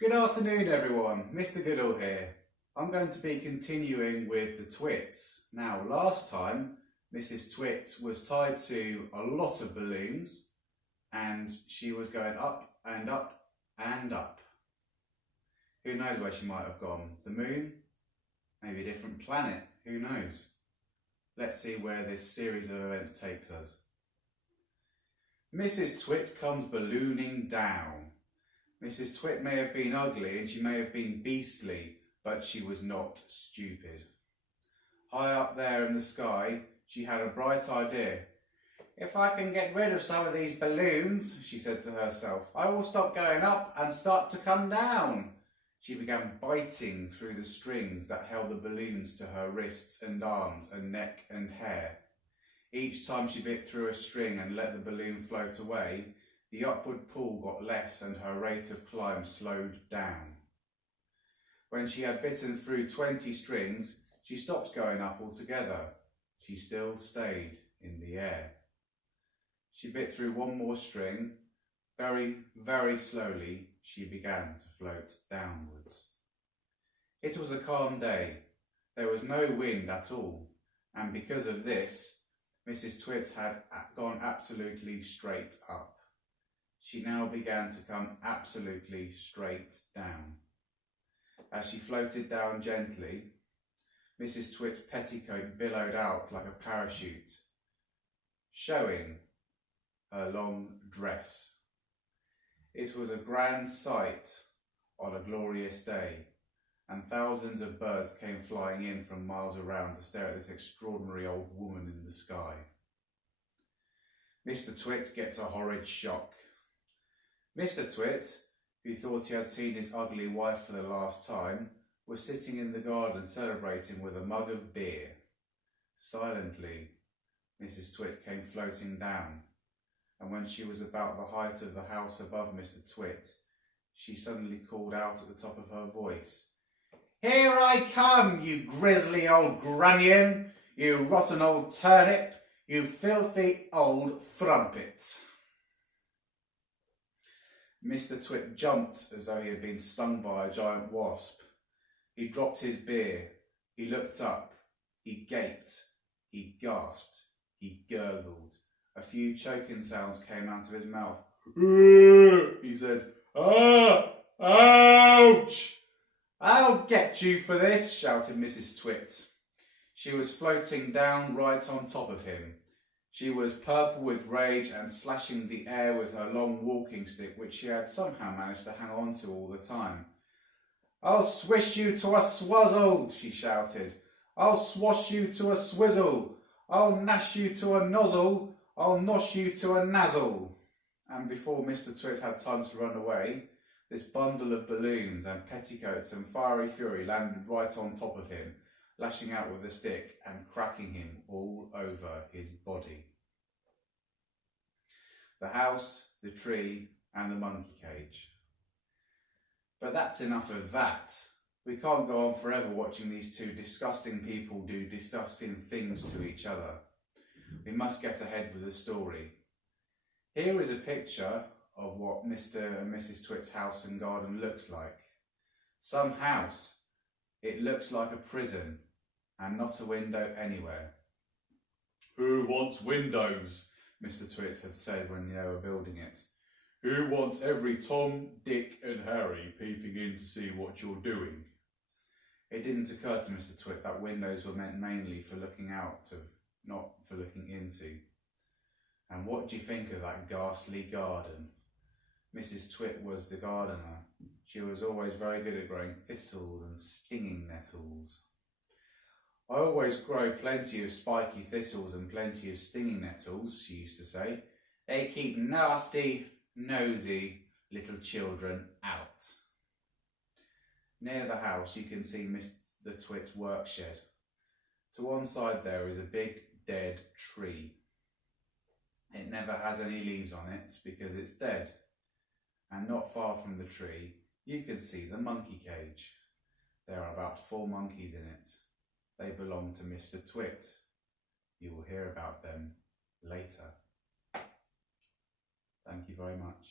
Good afternoon everyone, Mr. Goodhall here. I'm going to be continuing with the Twits. Now last time Mrs. Twits was tied to a lot of balloons and she was going up and up and up. Who knows where she might have gone? The moon? Maybe a different planet? Who knows? Let's see where this series of events takes us. Mrs. Twit comes ballooning down. Mrs. Twit may have been ugly and she may have been beastly, but she was not stupid. High up there in the sky, she had a bright idea. If I can get rid of some of these balloons, she said to herself, I will stop going up and start to come down. She began biting through the strings that held the balloons to her wrists and arms and neck and hair. Each time she bit through a string and let the balloon float away, the upward pull got less and her rate of climb slowed down. When she had bitten through 20 strings, she stopped going up altogether. She still stayed in the air. She bit through one more string. Very, very slowly, she began to float downwards. It was a calm day. There was no wind at all, and because of this, Mrs. Twit had gone absolutely straight up. She now began to come absolutely straight down. As she floated down gently, Mrs. Twit's petticoat billowed out like a parachute, showing her long dress. It was a grand sight on a glorious day, and thousands of birds came flying in from miles around to stare at this extraordinary old woman in the sky. Mr. Twit gets a horrid shock. Mr. Twit, who thought he had seen his ugly wife for the last time, was sitting in the garden celebrating with a mug of beer. Silently, Mrs. Twit came floating down, and when she was about the height of the house above Mr. Twit, she suddenly called out at the top of her voice, Here I come, you grisly old grunion, you rotten old turnip, you filthy old frumpet. Mr. Twit jumped as though he had been stung by a giant wasp. He dropped his beer. He looked up. He gaped. He gasped. He gurgled. A few choking sounds came out of his mouth. He said, Ah! Ouch! I'll get you for this, shouted Mrs. Twit. She was floating down right on top of him. She was purple with rage and slashing the air with her long walking stick, which she had somehow managed to hang on to all the time. I'll swish you to a swazzle, she shouted. I'll swash you to a swizzle. I'll nash you to a nozzle. I'll nosh you to a nazzle. And before Mr. Twit had time to run away, this bundle of balloons and petticoats and fiery fury landed right on top of him, lashing out with a stick and cracking him all over his body. The house, the tree, and the monkey cage. But that's enough of that. We can't go on forever watching these two disgusting people do disgusting things to each other. We must get ahead with the story. Here is a picture of what Mr. and Mrs. Twit's house and garden looks like. Some house. It looks like a prison, and not a window anywhere. Who wants windows? Mr. Twit had said when they were building it. Who wants every Tom, Dick and Harry peeping in to see what you're doing? It didn't occur to Mr. Twit that windows were meant mainly for looking out of, not for looking into. And what do you think of that ghastly garden? Mrs. Twit was the gardener. She was always very good at growing thistles and stinging nettles. I always grow plenty of spiky thistles and plenty of stinging nettles, she used to say. They keep nasty, nosy little children out. Near the house you can see Mr. Twit's work shed. To one side there is a big dead tree. It never has any leaves on it because it's dead. And not far from the tree you can see the monkey cage. There are about 4 monkeys in it. They belong to Mr. Twit. You will hear about them later. Thank you very much.